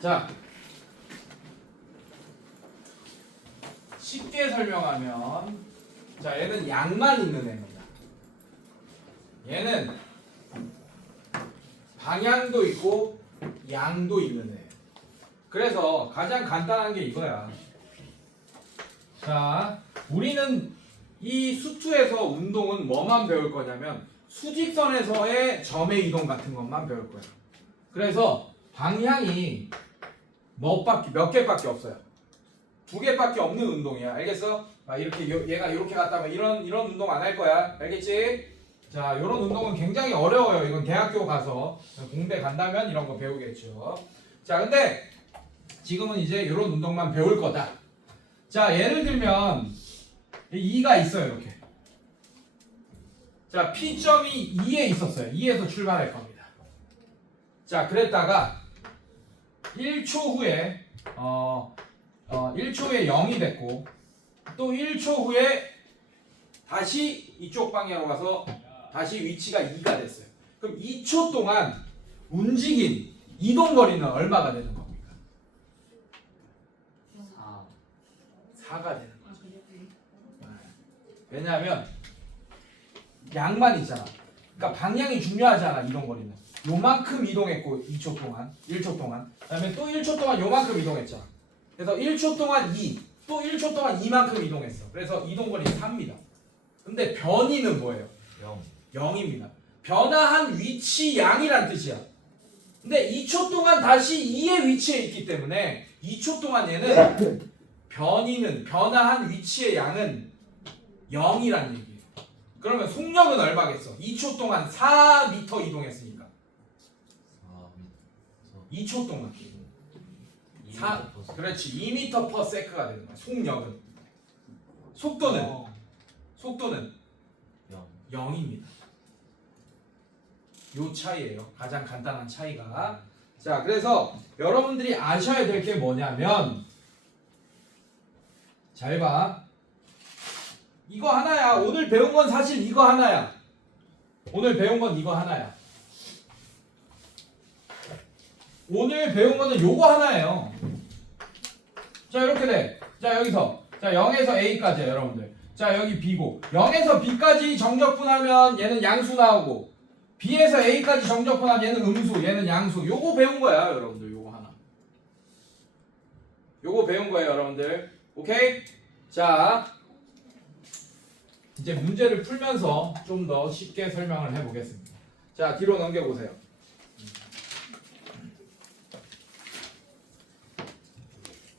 자, 쉽게 설명하면 자, 얘는 양만 있는 애입니다. 얘는 방향도 있고 양도 있는 애. 그래서 가장 간단한 게 이거야. 자, 우리는 이 수투에서 운동은 뭐만 배울 거냐면 수직선에서의 점의 이동 같은 것만 배울 거야. 그래서 방향이 몇 개밖에 없어요. 2개밖에 없는 운동이야. 알겠어? 이렇게 얘가 이렇게 갔다면 이런 운동 안 할 거야. 알겠지? 자, 이런 운동은 굉장히 어려워요. 이건 대학교 가서 공대 간다면 이런 거 배우겠죠. 자, 근데 지금은 이제 이런 운동만 배울 거다. 자, 예를 들면 2가 있어요. 이렇게. 자, P점이 2에 있었어요. 2에서 출발할 겁니다. 자, 그랬다가 1초 후에 1초에 0이 됐고 또 1초 후에 다시 이쪽 방향으로 가서 다시 위치가 2가 됐어요. 그럼 2초 동안 움직인 이동 거리는 얼마가 되는 겁니까? 4가 되는 거죠. 왜냐하면 양만 있잖아. 그러니까 방향이 중요하잖아. 이동 거리는. 요만큼 이동했고 2초 동안, 1초 동안. 그다음에 또 1초 동안 요만큼 이동했잖아. 그래서 1초 동안 2, 또 1초 동안 이만큼 이동했어. 그래서 이동 거리 4입니다. 근데 변이는 뭐예요? 0입니다. 변화한 위치 양이란 뜻이야. 근데 2초 동안 다시 2의 위치에 있기 때문에 2초 동안 얘는 변화한 위치의 양은 0이란 얘기예요. 그러면 속력은 얼마겠어? 2초 동안 4m 이동했으니까. 2초 동안. 그렇지. 2m/s가 되는 거야. 속력은. 속도는 0입니다. 요 차이예요. 가장 간단한 차이가. 자, 그래서 여러분들이 아셔야 될 게 뭐냐면 잘 봐. 이거 하나야. 오늘 배운 건 사실 이거 하나야. 오늘 배운 건 이거 하나야. 오늘 배운 거는 요거 하나예요. 자, 이렇게 돼. 자, 여기서 자 0에서 A까지야, 여러분들. 자, 여기 B고 0에서 B까지 정적분하면 얘는 양수 나오고 B에서 A까지 정적분하면 얘는 음수, 얘는 양수. 요거 배운 거야, 여러분들. 요거 하나. 요거 배운 거예요, 여러분들. 오케이? 자, 이제 문제를 풀면서 좀 더 쉽게 설명을 해보겠습니다. 자, 뒤로 넘겨보세요.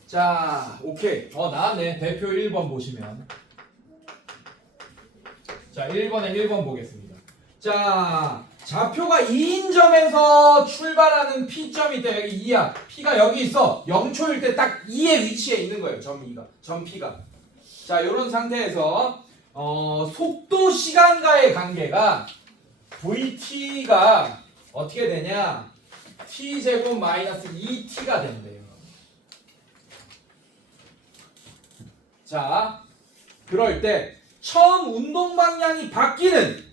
자, 오케이. 나왔네. 대표 1번 보시면. 자, 1번에 1번 보겠습니다. 자, 좌표가 2인 점에서 출발하는 P점이 있다. 여기 2야. P가 여기 있어. 0초일 때 딱 2의 위치에 있는 거예요. 점 P가. 자, 요런 상태에서 속도 시간과의 관계가 VT가 어떻게 되냐? T제곱 마이너스 2T가 된대요. 자, 그럴 때 처음 운동 방향이 바뀌는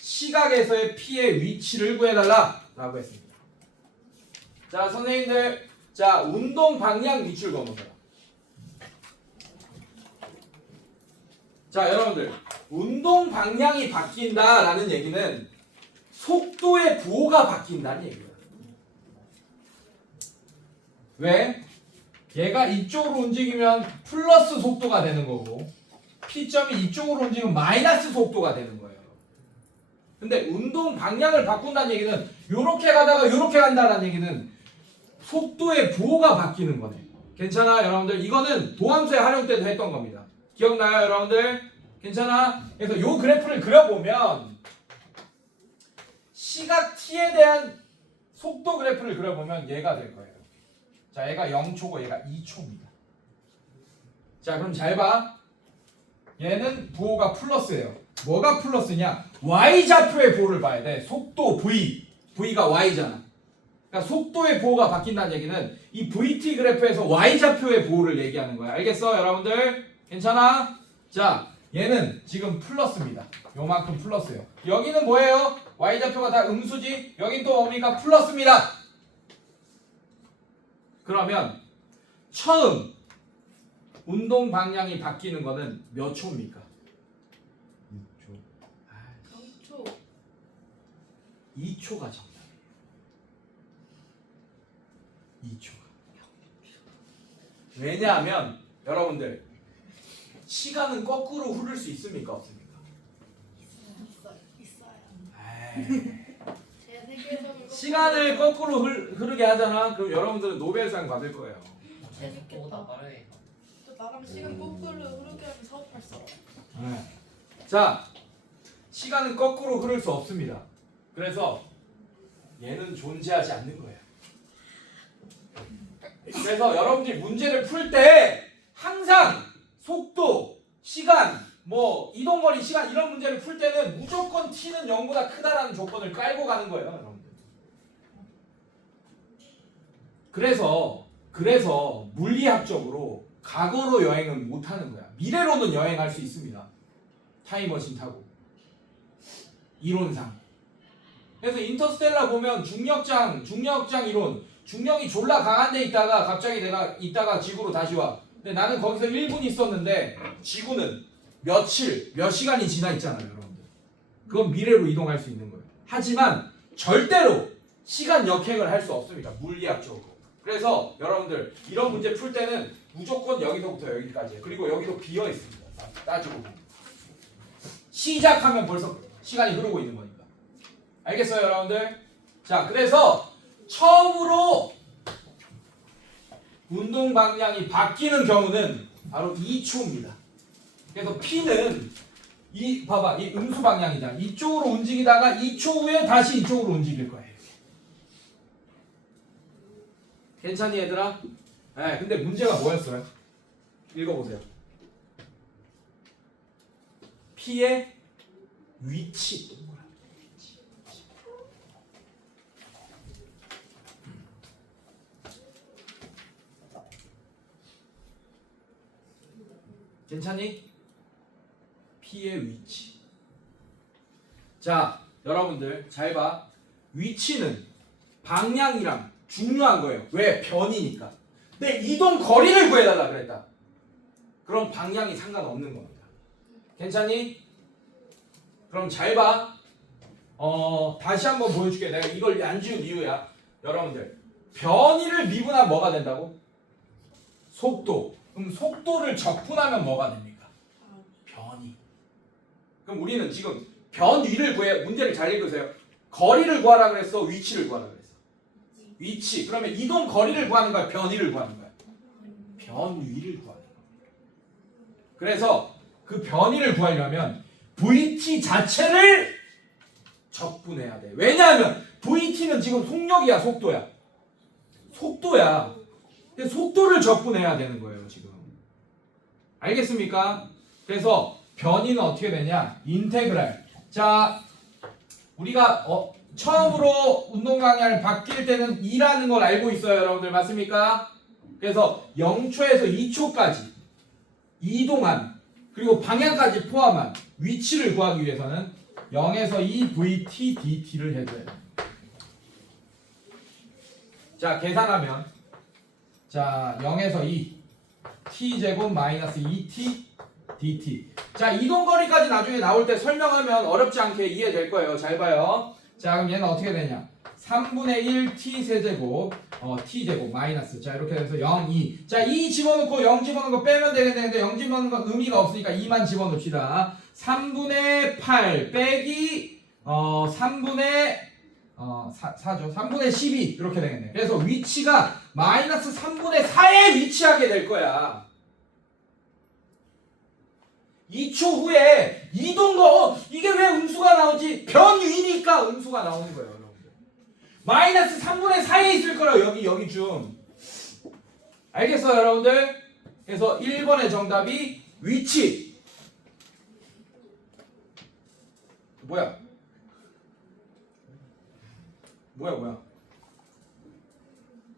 시각에서의 P의 위치를 구해달라 라고 했습니다. 자, 선생님들, 자, 운동 방향 위치를 구해보세요. 자, 여러분들, 운동 방향이 바뀐다라는 얘기는 속도의 부호가 바뀐다는 얘기예요. 왜? 얘가 이쪽으로 움직이면 플러스 속도가 되는 거고 P점이 이쪽으로 움직이면 마이너스 속도가 되는 거예요. 근데 운동 방향을 바꾼다는 얘기는 요렇게 가다가 요렇게 간다는 얘기는 속도의 부호가 바뀌는 거네. 괜찮아, 여러분들? 이거는 도함수의 활용 때도 했던 겁니다. 기억나요, 여러분들? 괜찮아? 그래서 요 그래프를 그려보면 시각 T에 대한 속도 그래프를 그려보면 얘가 될 거예요. 자, 얘가 0초고 얘가 2초입니다. 자, 그럼 잘 봐. 얘는 부호가 플러스예요. 뭐가 플러스냐? Y좌표의 부호를 봐야 돼. 속도 V. V가 Y잖아. 그러니까 속도의 부호가 바뀐다는 얘기는 이 VT 그래프에서 Y좌표의 부호를 얘기하는 거야. 알겠어, 여러분들? 괜찮아? 자, 얘는 지금 플러스입니다. 요만큼 플러스예요. 여기는 뭐예요? Y좌표가 다 음수지? 여긴 또 뭡니까? 플러스입니다. 그러면 처음 운동 방향이 바뀌는 거는 몇 초입니까? 0초. 2초가 정답이에요. 2초가. 왜냐하면 여러분들 시간은 거꾸로 흐를 수 있습니까? 없습니까? 있어요. 에이. 제 세계에서는 시간을 거꾸로 흐르게 하잖아. 그럼 여러분들은 노벨상 받을 거예요. 재밌겠다. 빠르네. 또 나랑 시간 거꾸로 흐르게 하면 사업할 사람. 자, 시간은 거꾸로 흐를 수 없습니다. 그래서 얘는 존재하지 않는 거예요. 그래서 여러분들이 문제를 풀 때 항상 속도, 시간, 뭐 이동거리, 시간 이런 문제를 풀 때는 무조건 t는 0보다 크다라는 조건을 깔고 가는 거예요, 여러분들. 그래서 물리학적으로 과거로 여행은 못 하는 거야. 미래로는 여행할 수 있습니다. 타임머신 타고. 이론상. 그래서 인터스텔라 보면 중력장 이론, 중력이 졸라 강한 데 있다가 갑자기 내가 있다가 지구로 다시 와. 근데 나는 거기서 1분 있었는데 지구는 며칠, 몇 시간이 지나 있잖아요, 여러분들. 그건 미래로 이동할 수 있는 거예요. 하지만 절대로 시간 역행을 할 수 없습니다, 물리학적으로. 그래서 여러분들 이런 문제 풀 때는 무조건 여기서부터 여기까지, 그리고 여기도 비어 있습니다. 따지고 보면. 시작하면 벌써 시간이 흐르고 있는 거니까. 알겠어요, 여러분들? 자, 그래서 처음으로 운동 방향이 바뀌는 경우는 바로 2초입니다. 그래서 P는 봐봐, 이 음수 방향이잖아. 이쪽으로 움직이다가 2초 후에 다시 이쪽으로 움직일 거예요. 괜찮니, 얘들아? 네, 근데 문제가 뭐였어요? 읽어보세요. P의 위치. 괜찮니? P의 위치. 자, 여러분들 잘 봐. 위치는 방향이랑 중요한 거예요. 왜? 변이니까. 근데 이동 거리를 구해달라 그랬다. 그럼 방향이 상관없는 겁니다. 괜찮니? 그럼 잘 봐. 다시 한번 보여줄게. 내가 이걸 안 지운 이유야. 여러분들 변이를 미분하면 뭐가 된다고? 속도. 그럼 속도를 적분하면 뭐가 됩니까? 변이. 그럼 우리는 지금 변위를 구해. 문제를 잘 읽으세요. 거리를 구하라 그랬어? 위치를 구하라 그랬어? 위치. 그러면 이동 거리를 구하는 거야? 변위를 구하는 거야? 변위를 구하는 거야. 그래서 그 변위를 구하려면 VT 자체를 적분해야 돼. 왜냐하면 VT는 지금 속력이야, 속도야. 속도야. 근데 속도를 적분해야 되는 거예요, 지금. 알겠습니까? 그래서 변이는 어떻게 되냐? 인테그랄. 자, 우리가 처음으로 운동 방향을 바뀔 때는 2라는 걸 알고 있어요, 여러분들. 맞습니까? 그래서 0초에서 2초까지 이동한, 그리고 방향까지 포함한 위치를 구하기 위해서는 0에서 2 VT DT를 해줘야 돼요. 자, 계산하면, 자, 0에서 2 T제곱 마이너스 2T dt. 자, 이동거리까지 나중에 나올 때 설명하면 어렵지 않게 이해될 거예요. 잘 봐요. 자, 그럼 얘는 어떻게 되냐? 3분의 1 t 세제곱 t제곱 마이너스, 자 이렇게 돼서 0, 2. 자, 2 집어넣고 0 집어넣은 거 빼면 되겠는데 0 집어넣은 건 의미가 없으니까 2만 집어넣읍시다. 3분의 8 빼기 3분의 4죠. 3분의 12 이렇게 되겠네. 그래서 위치가 마이너스 3분의 4에 위치하게 될 거야. 2초 후에 이동거 이게 왜 음수가 나오지? 변위니까 음수가 나오는 거예요, 여러분들. 마이너스 3분의 4에 있을 거라고, 여기쯤. 알겠어요, 여러분들? 그래서 1번의 정답이 위치. 뭐야?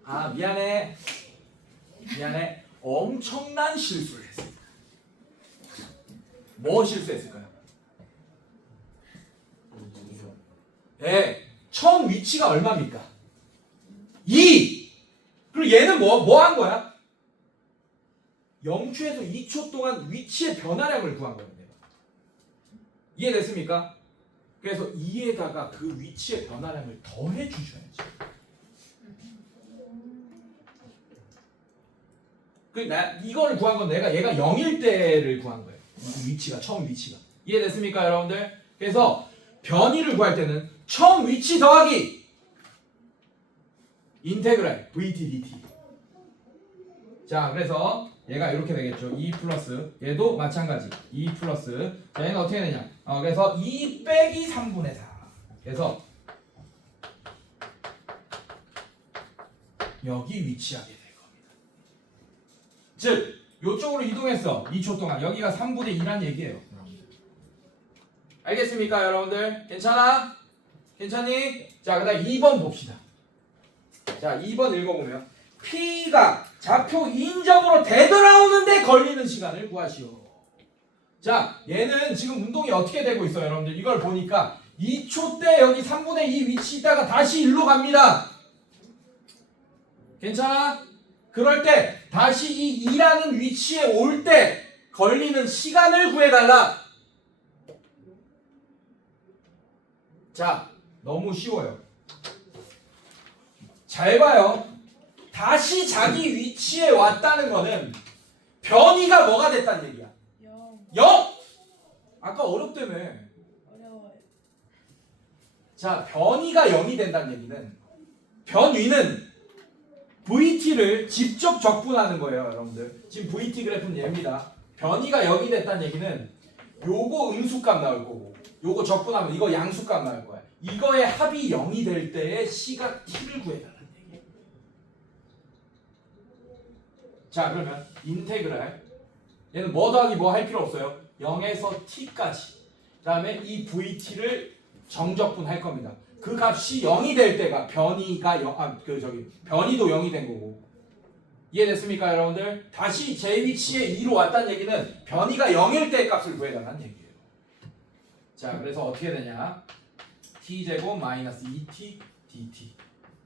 아, 미안해. 엄청난 실수를 했어. 뭐 실수했을까요? 네, 처음 위치가 얼마입니까? 2! 그리고 그럼 얘는 뭐 한 거야? 0초에서 2초 동안 위치의 변화량을 구한 거예요. 내가. 이해됐습니까? 그래서 2에다가 그 위치의 변화량을 더해 주셔야지. 이거를 구한 건 얘가 0일 때를 구한 거예요. 위치가 처음 위치가. 이해됐습니까, 여러분들? 그래서 변이를 구할 때는 처음 위치 더하기 인테그랄 VT dt. 자, 그래서 얘가 이렇게 되겠죠. 2 플러스 얘도 마찬가지 2 플러스 자, 얘는 어떻게 되냐? 그래서 2 빼기 3분의 4. 그래서 여기 위치하게 될 겁니다. 즉 요쪽으로 이동했어. 2초 동안. 여기가 3분의 2란 얘기예요. 알겠습니까, 여러분들? 괜찮아? 괜찮니? 자, 그다음 2번 봅시다. 자, 2번 읽어보면 P가 좌표 2인점으로 되돌아오는데 걸리는 시간을 구하시오. 자, 얘는 지금 운동이 어떻게 되고 있어요, 여러분들? 이걸 보니까 2초 때 여기 3분의 2 위치 있다가 다시 일로 갑니다. 괜찮아? 그럴 때 다시 이 2라는 위치에 올 때 걸리는 시간을 구해달라. 자, 너무 쉬워요. 잘 봐요. 다시 자기 위치에 왔다는 거는 변이가 뭐가 됐다는 얘기야? 0! 아까 어렵다며. 어려워요. 자, 변이가 0이 된다는 얘기는 변위는 VT를 직접 적분하는 거예요, 여러분들. 지금 VT 그래프는 얘입니다. 변이가 0이 됐다는 얘기는 요거 음수값 나올 거고 요거 적분하면 이거 양수값 나올 거야. 이거의 합이 0이 될 때의 시각 t를 구해달라는 얘기예요. 자, 그러면 인테그랄 얘는 뭐 더하기 뭐 할 필요 없어요. 0에서 t까지. 그 다음에 이 VT를 정적분할 겁니다. 그 값이 0이 될 때가 변이가 변이도 0이 된 거고. 이해됐습니까, 여러분들? 다시 제 위치에 2로 왔다는 얘기는 변이가 0일 때 값을 구해달라는 얘기예요. 자, 그래서 어떻게 되냐? t제곱 마이너스 2t dt.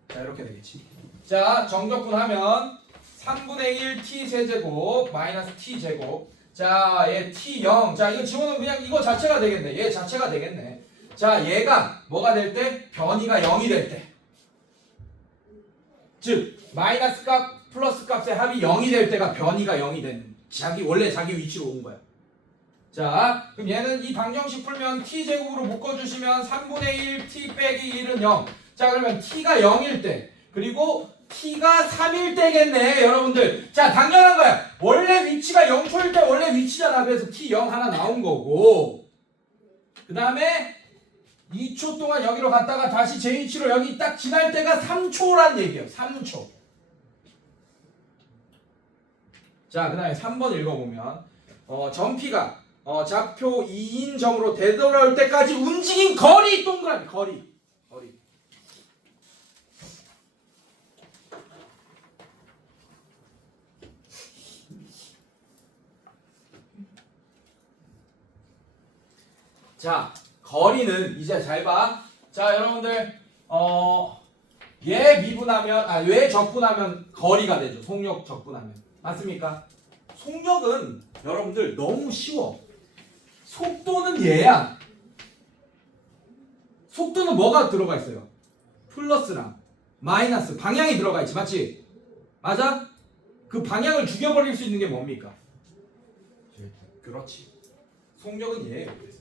자, 이렇게 되겠지. 자, 정적분하면 3분의 1 t 세제곱 마이너스 t 제곱. 자, 얘 t 0. 자, 이거 지워놓으면 그냥 이거 자체가 되겠네. 얘 자체가 되겠네. 자, 얘가 뭐가 될 때? 변이가 0이 될 때. 즉 마이너스 값 플러스 값의 합이 0이 될 때가 변이가 0이 되는 원래 자기 위치로 온 거야. 자, 그럼 얘는 이 방정식 풀면 t제곱으로 묶어주시면 3분의 1 t 빼기 1은 0. 자, 그러면 t가 0일 때 그리고 t가 3일 때겠네, 여러분들. 자, 당연한 거야. 원래 위치가 0초일 때 원래 위치잖아. 그래서 t 0 하나 나온 거고, 그 다음에 2초 동안 여기로 갔다가 다시 제 위치로 여기 딱 지날 때가 3초란 얘기예요. 3초. 자, 그 다음에 3번 읽어보면 점피가 좌표 2인점으로 되돌아올 때까지 움직인 거리 동그라미. 거리. 자, 거리는 이제 잘 봐. 자, 여러분들 얘 미분하면 얘 적분하면 거리가 되죠. 속력 적분하면. 맞습니까? 속력은 여러분들 너무 쉬워. 속도는 얘야. 속도는 뭐가 들어가 있어요? 플러스랑 마이너스 방향이 들어가 있지. 맞지? 맞아? 그 방향을 죽여버릴 수 있는 게 뭡니까? 그렇지. 속력은 얘예요. 그래서.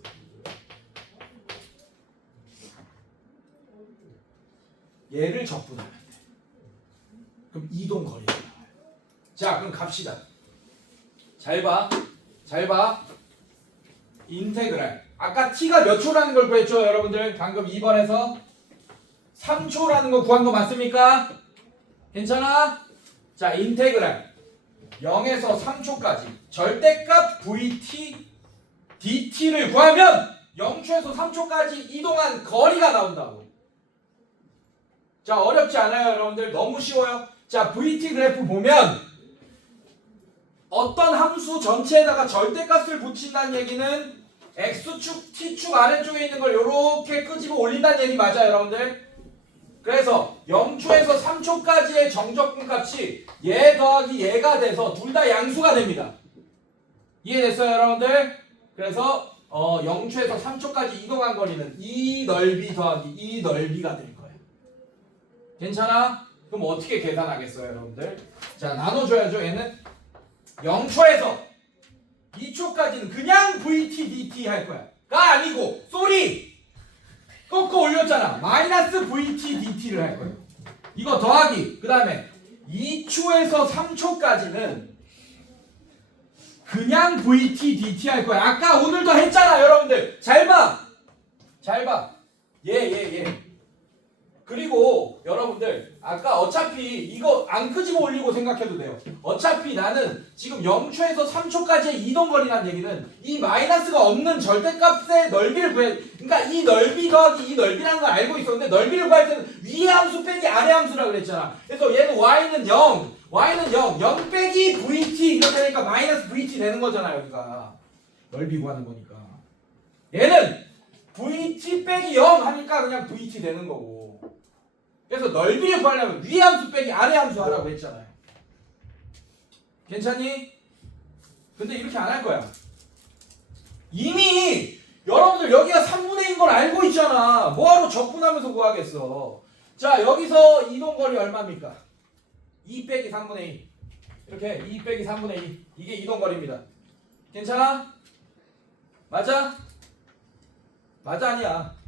얘를 적분하면 돼. 그럼 이동 거리가 나와요. 자, 그럼 갑시다. 잘 봐. 인테그랄. 아까 t가 몇 초라는 걸 구했죠, 여러분들? 방금 2번에서 3초라는 거 구한 거 맞습니까? 괜찮아? 자, 인테그랄 0에서 3초까지 절대값 vt dt를 구하면 0초에서 3초까지 이동한 거리가 나온다고. 자, 어렵지 않아요, 여러분들? 너무 쉬워요. 자, VT 그래프 보면 어떤 함수 전체에다가 절대값을 붙인다는 얘기는 X축, T축 아래쪽에 있는 걸 이렇게 끄집어 올린다는 얘기 맞아요, 여러분들? 그래서 0초에서 3초까지의 정적분 값이 얘 더하기 얘가 돼서 둘 다 양수가 됩니다. 이해됐어요, 여러분들? 그래서 0초에서 3초까지 이동한 거리는 이 넓이 더하기 이 넓이가 될 거예요. 괜찮아? 그럼 어떻게 계산하겠어요, 여러분들? 자, 나눠줘야죠. 얘는 0초에서 2초까지는 그냥 VT, DT 할 거야. 가 아니고, 쏘리! 꺾어 올렸잖아. 마이너스 VT, DT를 할 거예요. 이거 더하기. 그 다음에 2초에서 3초까지는 그냥 VT, DT 할 거야. 아까 오늘도 했잖아, 여러분들. 잘 봐. 잘 봐. 예. 그리고 여러분들 아까 어차피 이거 안 끄집어 올리고 생각해도 돼요. 어차피 나는 지금 0초에서 3초까지의 이동거리라는 얘기는 이 마이너스가 없는 절대값의 넓이를 구해. 그러니까 이 넓이 더하기 이 넓이라는 걸 알고 있었는데 넓이를 구할 때는 위의 함수 빼기 아래 함수라 그랬잖아. 그래서 얘는 y는 0, y는 0 빼기 vt 이렇게 되니까 마이너스 vt 되는 거잖아. 여기가 넓이 구하는 거니까. 얘는 vt 빼기 0 하니까 그냥 vt 되는 거고. 그래서 넓이를 구하려면 위 함수 빼기 아래 함수 하라고 했잖아요. 괜찮니? 근데 이렇게 안 할 거야. 이미 여러분들 여기가 3분의 1인 걸 알고 있잖아. 뭐하러 적분하면서 구하겠어. 자, 여기서 이동거리 얼마입니까? 2 빼기 3분의 2. 이렇게 2 빼기 3분의 2. 이게 이동거리입니다. 괜찮아? 맞아? 맞아 아니야?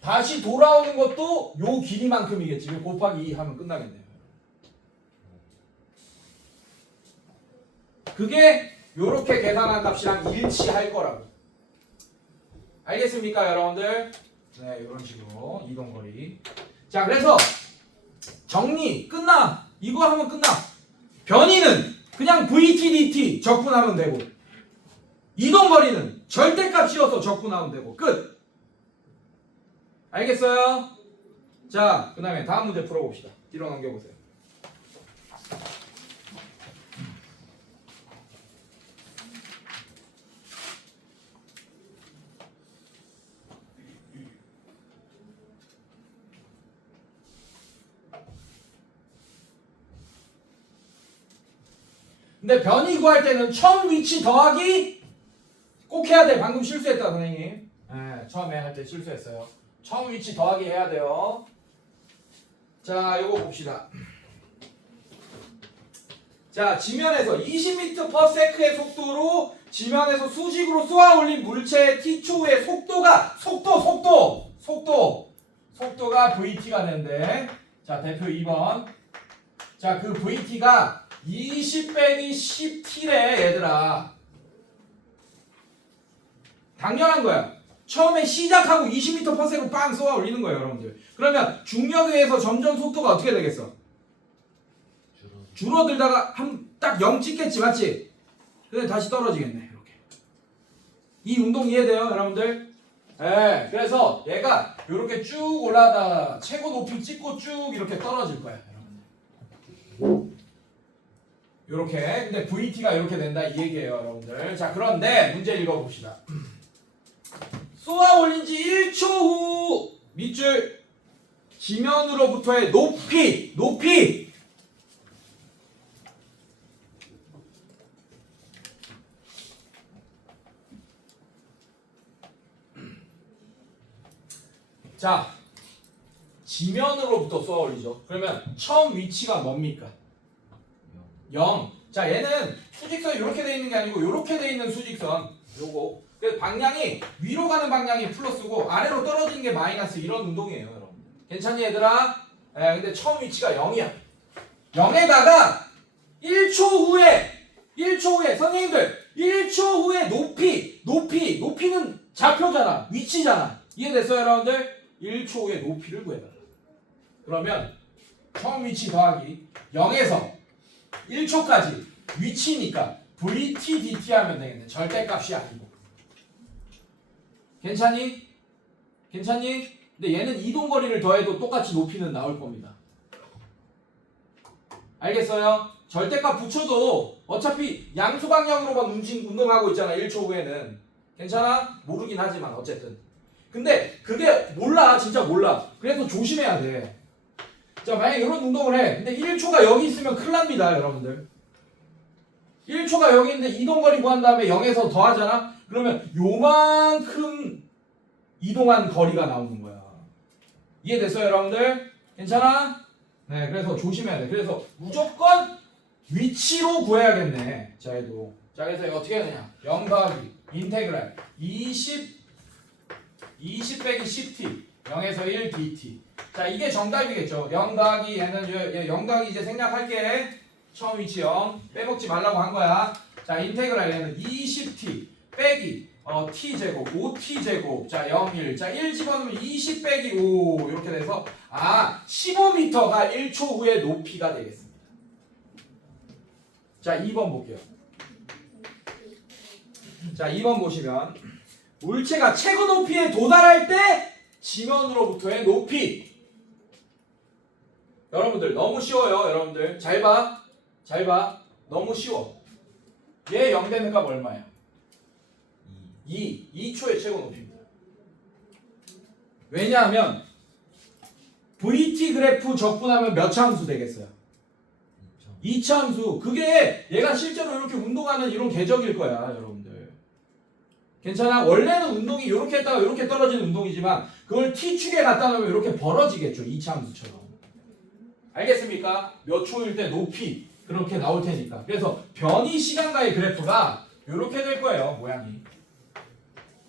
다시 돌아오는 것도 요 길이만큼이겠지. 곱하기 2 하면 끝나겠네요. 그게 요렇게 계산한 값이랑 일치할 거라고. 알겠습니까, 여러분들? 네, 이런 식으로 이동거리. 자, 그래서 정리 끝나. 이거 하면 끝나. 변이는 그냥 VT, DT 적분하면 되고, 이동거리는 절대값이어서 적분하면 되고, 끝. 알겠어요? 자, 그 다음에 다음 문제 풀어봅시다. 뒤로 넘겨보세요. 근데 변이 구할 때는 처음 위치 더하기 꼭 해야 돼. 방금 실수했다, 선생님. 네, 처음에 할 때 실수했어요. 처음 위치 더하기 해야 돼요. 자, 요거 봅시다. 자, 지면에서 20m/s의 속도로 지면에서 수직으로 쏘아 올린 물체의 t초의 속도가 속도가 vt가 되는데, 자, 대표 2번. 자, 그 vt가 20 빼기 10t래, 얘들아. 당연한 거야. 처음에 시작하고 20m/s로 빵 쏘아 올리는 거예요, 여러분들. 그러면 중력에 의해서 점점 속도가 어떻게 되겠어? 줄어들다가 딱 0 찍겠지, 맞지? 근데 다시 떨어지겠네, 이렇게. 이 운동 이해돼요, 여러분들? 네, 그래서 얘가 이렇게 쭉 올라다 최고 높이 찍고 쭉 이렇게 떨어질 거야, 여러분들. 이렇게. 근데 VT가 이렇게 된다 이 얘기예요, 여러분들. 자, 그런데 문제 읽어봅시다. 쏘아 올린 지 1초 후 밑줄 지면으로부터의 높이 자, 지면으로부터 쏘아 올리죠. 그러면 처음 위치가 뭡니까? 0. 자, 얘는 수직선 이렇게 돼 있는 게 아니고 이렇게 돼 있는 수직선 요거. 그래서 방향이 위로 가는 방향이 플러스고 아래로 떨어지는 게 마이너스, 이런 운동이에요, 여러분. 괜찮니, 얘들아? 예, 근데 처음 위치가 0이야. 0에다가 1초 후에 선생님들 1초 후에 높이는 좌표잖아, 위치잖아. 이해됐어요, 여러분들? 1초 후에 높이를 구해달라. 그러면 처음 위치 더하기 0에서 1초까지 위치니까 VT, DT 하면 되겠네. 절대값이 아니고. 괜찮니? 근데 얘는 이동거리를 더해도 똑같이 높이는 나올 겁니다. 알겠어요? 절대값 붙여도 어차피 양수 방향으로만 운동하고 있잖아, 1초 후에는. 괜찮아? 모르긴 하지만 어쨌든. 근데 그게 몰라. 진짜 몰라. 그래서 조심해야 돼. 자, 만약에 이런 운동을 해. 근데 1초가 여기 있으면 큰일 납니다, 여러분들. 1초가 여기 있는데 이동거리 구한 다음에 0에서 더하잖아? 그러면 요만큼 이동한 거리가 나오는 거야. 이해됐어요, 여러분들? 괜찮아? 네, 그래서 조심해야 돼. 그래서 무조건 위치로 구해야겠네. 자, 얘도. 자, 그래서 이거 어떻게 해야 되냐? 0 더하기 인테그랄 20 빼기 10t 0에서 1 dt. 자, 이게 정답이겠죠. 0 더하기 얘는 0 더하기 이제 생략할게. 처음 위치 0 빼먹지 말라고 한 거야. 자, 인테그랄 얘는 20t 빼기 t제곱 5t제곱 자 0, 1. 자, 1 집어넣으면 20 빼기 5 이렇게 돼서 15m가 1초 후의 높이가 되겠습니다. 자, 2번 볼게요. 자, 2번 보시면 물체가 최고 높이에 도달할 때 지면으로부터의 높이. 여러분들 너무 쉬워요. 여러분들 잘 봐. 잘 봐. 너무 쉬워. 얘 0 되는 값 얼마야? 2초의 최고 높이입니다. 왜냐하면 VT 그래프 적분하면 몇 차 함수 되겠어요? 2차 함수. 그게 얘가 실제로 이렇게 운동하는 이런 궤적일 거야, 여러분들. 괜찮아? 원래는 운동이 이렇게 했다가 이렇게 떨어지는 운동이지만 그걸 T축에 갖다 놓으면 이렇게 벌어지겠죠, 2차 함수처럼. 알겠습니까? 몇 초일 때 높이 그렇게 나올 테니까. 그래서 변이 시간과의 그래프가 이렇게 될 거예요, 모양이.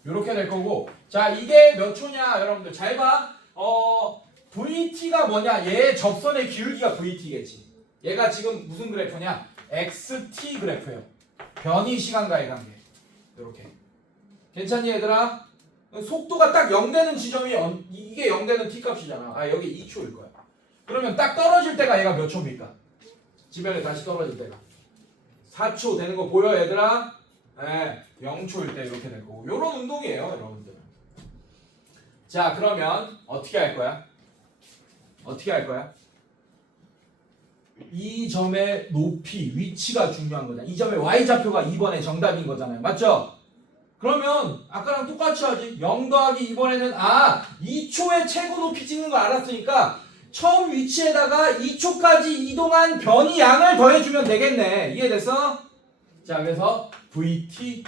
이렇게 될 거고. 자, 이게 몇 초냐, 여러분들 잘 봐. VT가 뭐냐? 얘의 접선의 기울기가 VT겠지. 얘가 지금 무슨 그래프냐? XT 그래프예요. 변이 시간과의 관계. 이렇게. 괜찮니, 얘들아? 속도가 딱 0 되는 지점이 이게 0 되는 t 값이잖아. 여기 2초일 거야. 그러면 딱 떨어질 때가 얘가 몇 초입니까? 지면에 다시 떨어질 때가 4초 되는 거 보여, 얘들아? 네, 0초일 때 이렇게 될 거고. 요런 운동이에요, 여러분들. 자, 그러면 어떻게 할 거야? 어떻게 할 거야? 이 점의 높이, 위치가 중요한 거잖아. 이 점의 y좌표가 2번의 정답인 거잖아요. 맞죠? 그러면 아까랑 똑같이 하지. 0 더하기 이번에는 2초의 최고 높이 찍는 거 알았으니까 처음 위치에다가 2초까지 이동한 변이 양을 더해주면 되겠네. 이해됐어? 자, 그래서 VT,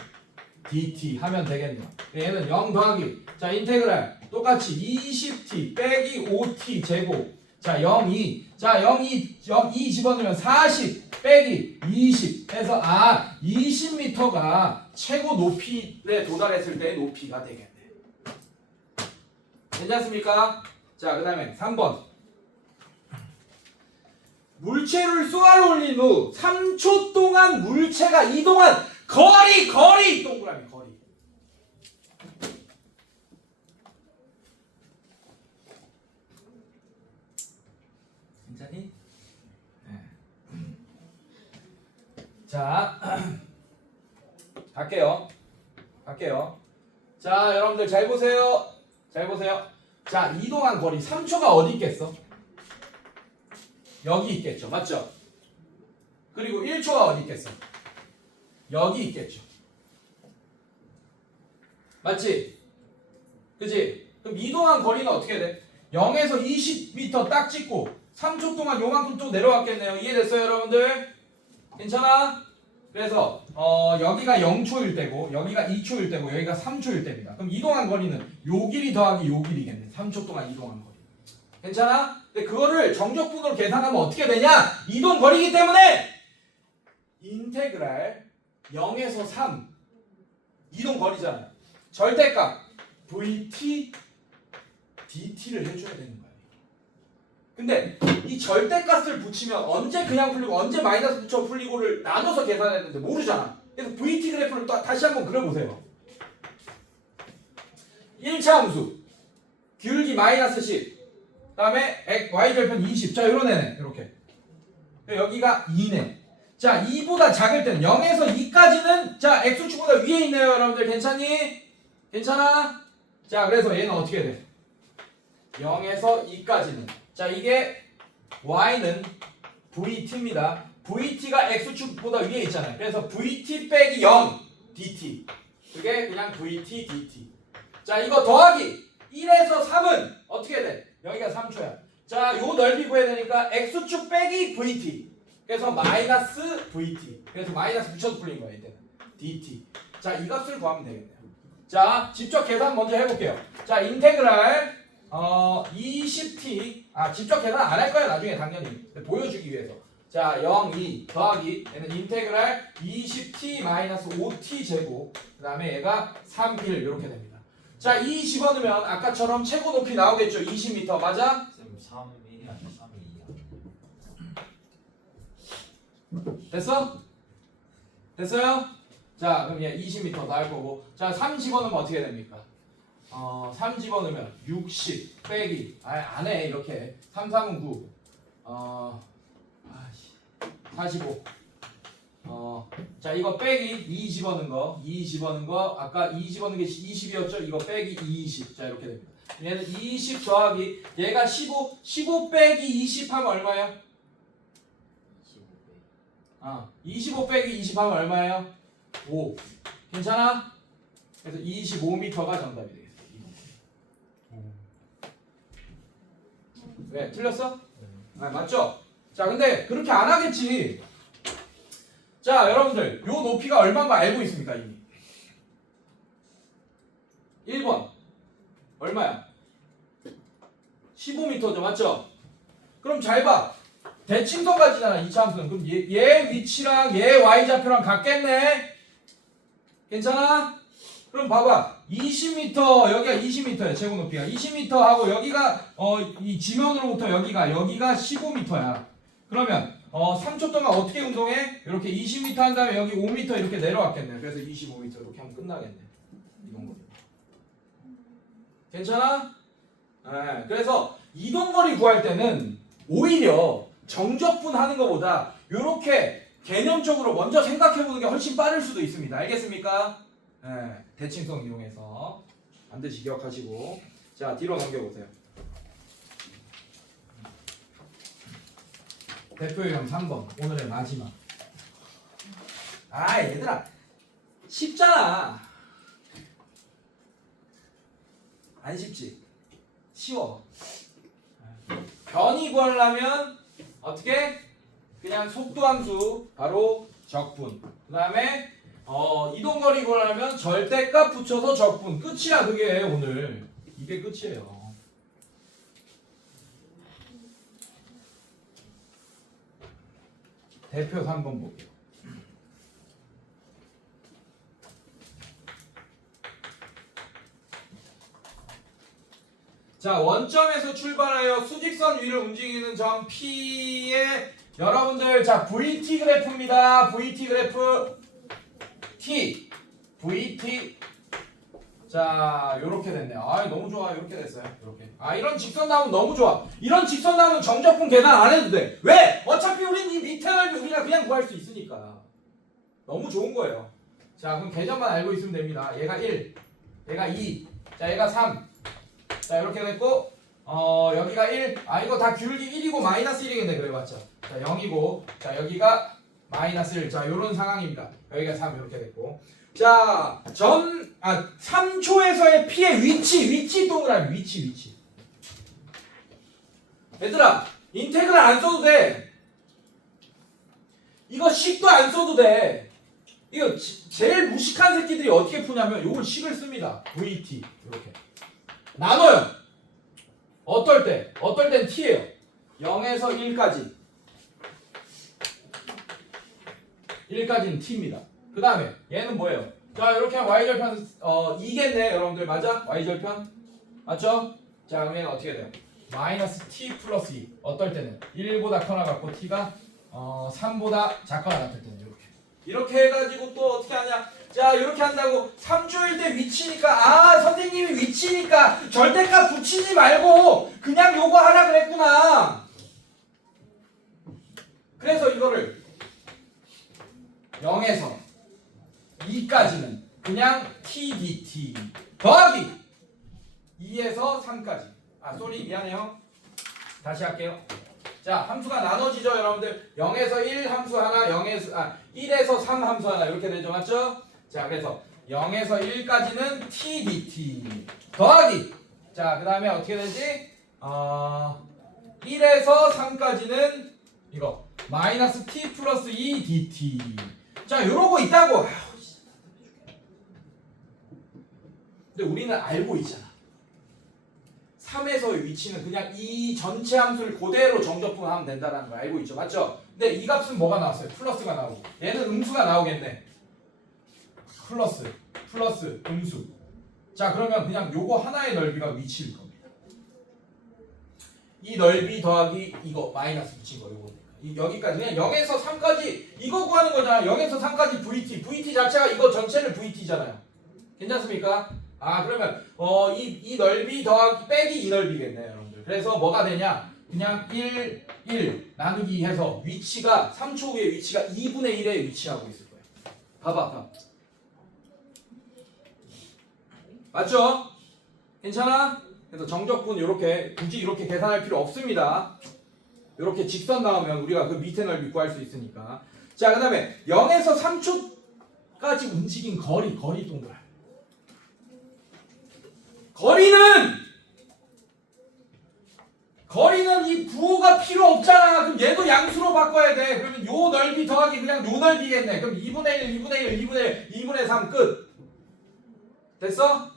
DT 하면 되겠네요. 얘는 0 더하기. 자, 인테그랄 똑같이 20t 빼기 5t 제곱. 자, 0, 2. 자, 0, 2 집어넣으면 40 빼기 20 해서 20m가 최고 높이에 도달했을 때의 높이가 되겠네. 괜찮습니까? 자, 그 다음에 3번. 물체를 쏘아 올린 후 3초 동안 물체가 이동한 거리 동그라미 거리. 괜찮니? 네. 자, 갈게요. 자, 여러분들 잘 보세요. 자, 이동한 거리 3초가 어디 있겠어? 여기 있겠죠. 맞죠? 그리고 1초가 어디 있겠어? 여기 있겠죠. 맞지? 그치? 그럼 이동한 거리는 어떻게 돼? 0에서 20m 딱 찍고 3초 동안 요만큼 또 내려왔겠네요. 이해됐어요, 여러분들? 괜찮아? 그래서 여기가 0초일 때고 여기가 2초일 때고 여기가 3초일 때입니다. 그럼 이동한 거리는 요 길이 더하기 요 길이겠네. 3초 동안 이동한 거리. 괜찮아? 근데 그거를 정적분으로 계산하면 어떻게 되냐? 이동 거리이기 때문에 인테그랄 0에서 3 이동 거리잖아요. 절대값 VT DT를 해줘야 되는 거예요. 근데 이 절대값을 붙이면 언제 그냥 풀리고 언제 마이너스 붙여 풀리고를 나눠서 계산했는데 모르잖아. 그래서 VT 그래프를 또 다시 한번 그려보세요. 1차 함수 기울기 마이너스 10 그다음에 y절편 20. 자, 요런 애네. 이렇게. 여기가 2네. 자, 2보다 작을 때는 0에서 2까지는 자, x축보다 위에 있네요, 여러분들. 괜찮니? 괜찮아? 자, 그래서 얘는 어떻게 돼? 0에서 2까지는 자, 이게 y는 vt입니다. vt가 x축보다 위에 있잖아요. 그래서 vt 빼기 0 dt. 그게 그냥 vt dt. 자, 이거 더하기 1에서 3은 어떻게 돼? 여기가 3초야. 자, 요 넓이 구해야 되니까 x축 빼기 vt. 그래서 마이너스 vt. 그래서 마이너스 붙여서 풀린 거야, 이때는. dt. 자, 이 값을 구하면 되겠네요. 자, 직접 계산 먼저 해볼게요. 자, 인테그랄 20t. 직접 계산 안 할 거야, 나중에 당연히. 보여주기 위해서. 자, 0, 2 더하기 얘는 인테그랄 20t 마이너스 5t 제곱. 그 다음에 얘가 3필 이렇게 됩니다. 자, 2 집어넣으면 아까처럼 최고 높이 나오겠죠. 20m 맞아? 쌤 3이 아니라 3이 2야. 됐어? 됐어요? 자, 그럼 얘 20m 더 할 거고. 자, 3 집어넣으면 어떻게 됩니까? 3 집어넣으면 60 빼기 안 해 이렇게 3, 3은 9 45 자, 이거 빼기 2 집어넣은 거 2 집어넣은 거 아까 2 집어넣은 게 20이었죠? 이거 빼기 20. 자, 이렇게 됩니다. 얘는 20 더하기 얘가 15 빼기 20 하면 얼마예요? 25 빼기 20 하면 얼마예요? 5. 괜찮아? 그래서 25m가 정답이 되겠어요. 왜? 틀렸어? 맞죠? 자, 근데 그렇게 안 하겠지. 자, 여러분들 요 높이가 얼마인 거 알고 있습니까 이미? 1번 얼마야? 15m죠, 맞죠? 그럼 잘 봐. 대칭선까지잖아, 이차함수는. 그럼 얘 위치랑 얘 y좌표랑 같겠네? 괜찮아? 그럼 봐봐. 20m, 여기가 20m야, 제곱 높이가. 20m 하고 여기가, 이 지면으로부터 여기가 15m야. 그러면, 3초 동안 어떻게 운동해? 이렇게 20m 한 다음에 여기 5m 이렇게 내려왔겠네. 그래서 25m 이렇게 하면 끝나겠네. 이동거리. 괜찮아? 네, 그래서 이동거리 구할 때는 오히려 정적분 하는 것보다 이렇게 개념적으로 먼저 생각해보는 게 훨씬 빠를 수도 있습니다. 알겠습니까? 네, 대칭성 이용해서 반드시 기억하시고. 자, 뒤로 넘겨보세요. 대표유형 3번 오늘의 마지막. 얘들아 쉽잖아. 안 쉽지? 쉬워. 변이 구하려면 어떻게? 그냥 속도함수 바로 적분. 그 다음에 이동거리 구하려면 절대값 붙여서 적분. 끝이야 그게 오늘. 이게 끝이에요. 대표 3번 볼게요. 자, 원점에서 출발하여 수직선 위를 움직이는 점 P의 여러분들, 자, VT 그래프입니다. VT 그래프 T VT. 자, 요렇게 됐네요. 너무 좋아. 요렇게 됐어요. 요렇게. 이런 직선 나오면 너무 좋아. 이런 직선 나오면 정적분 계산 안 해도 돼. 왜? 어차피 우린 이 밑에 넓이 우리가 그냥 구할 수 있으니까. 너무 좋은 거예요. 자, 그럼 개념만 알고 있으면 됩니다. 얘가 1, 얘가 2, 자, 얘가 3. 자, 이렇게 됐고, 여기가 1. 이거 다 기울기 1이고 마이너스 1이겠네. 그래봤자. 자, 0이고, 자, 여기가 마이너스 1. 자, 요런 상황입니다. 여기가 3 이렇게 됐고. 자, 3초에서의 P의 위치 동그라미, 위치. 얘들아, 인테그랄 안 써도 돼. 이거 식도 안 써도 돼. 이거 제일 무식한 새끼들이 어떻게 푸냐면 요걸 식을 씁니다. VT. 이렇게. 나눠요. 어떨 땐 T예요. 0에서 1까지. 1까지는 T입니다. 그 다음에 얘는 뭐예요? 자, 이렇게 하면 Y절편 2겠네 여러분들. 맞아? Y절편 맞죠? 자, 그럼 얘는 어떻게 돼요? 마이너스 T 플러스 2. 어떨 때는 1보다 커나 같고 T가 3보다 작거나 같을 때는 이렇게 해가지고 또 어떻게 하냐? 자, 이렇게 한다고 3초일 때 위치니까 선생님이 위치니까 절대값 붙이지 말고 그냥 요거 하라 그랬구나. 그래서 이거를 0에서 2까지는 그냥 TDT 더하기 2에서 3까지. 쏘리 미안해요. 다시 할게요. 자, 함수가 나눠지죠 여러분들. 0에서 1 함수 하나, 1에서 3 함수 하나 이렇게 되죠. 맞죠? 자, 그래서 0에서 1까지는 TDT 더하기, 자, 그 다음에 어떻게 되지? 1에서 3까지는 이거 마이너스 t 플러스 2 dt. 자, 요런 거 있다고. 근데 우리는 알고 있잖아. 3에서의 위치는 그냥 이 전체 함수를 그대로 정적분하면 된다는 걸 알고 있죠. 맞죠? 근데 이 값은 뭐가 나왔어요? 플러스가 나오고. 얘는 음수가 나오겠네. 플러스, 음수. 자, 그러면 그냥 요거 하나의 넓이가 위치일 겁니다. 이 넓이 더하기 이거 마이너스 붙인 거 요거. 여기까지 그냥 0에서 3까지 이거 구하는 거잖아. 0에서 3까지 VT 자체가 이거 전체를 VT잖아요. 괜찮습니까? 그러면 이 넓이 더하기 빼기 이 넓이겠네요, 여러분들. 그래서 뭐가 되냐? 그냥 1 나누기 해서 위치가 3초 후에 위치가 2분의 1에 위치하고 있을 거예요. 봐봐. 맞죠? 괜찮아? 그래서 정적분 요렇게 굳이 이렇게 계산할 필요 없습니다. 이렇게 직선 나오면 우리가 그 밑에 넓이 구할 수 있으니까. 자, 그 다음에 0에서 3초까지 움직인 거리 동그라. 거리는 이 부호가 필요 없잖아. 그럼 얘도 양수로 바꿔야 돼. 그러면 요 넓이 더하기 그냥 요 넓이겠네. 그럼 2분의 2분의 3 끝. 됐어?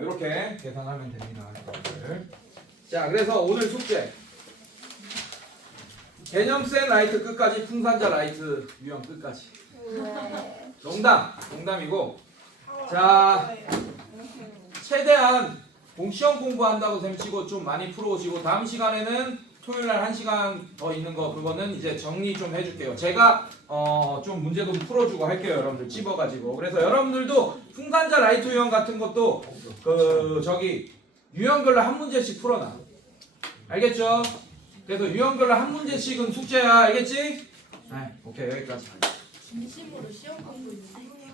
이렇게 계산하면 됩니다. 여러분들. 자, 그래서 오늘 숙제 개념 센 라이트 끝까지, 풍산자 라이트 유형 끝까지. 농담이고. 자, 최대한 시험 공부한다고 셈치고 좀 많이 풀어오시고, 다음 시간에는 토요일날 1시간 더 있는 거 그거는 이제 정리 좀 해줄게요. 제가 좀 문제도 풀어주고 할게요. 여러분들 찝어가지고. 그래서 여러분들도 풍산자 라이트 유형 같은 것도 유형별로 한 문제씩 풀어놔. 알겠죠? 그래서 유형별로 한 문제씩은 숙제야. 알겠지? 오케이, 여기까지. 진심으로 시험 공부 있네.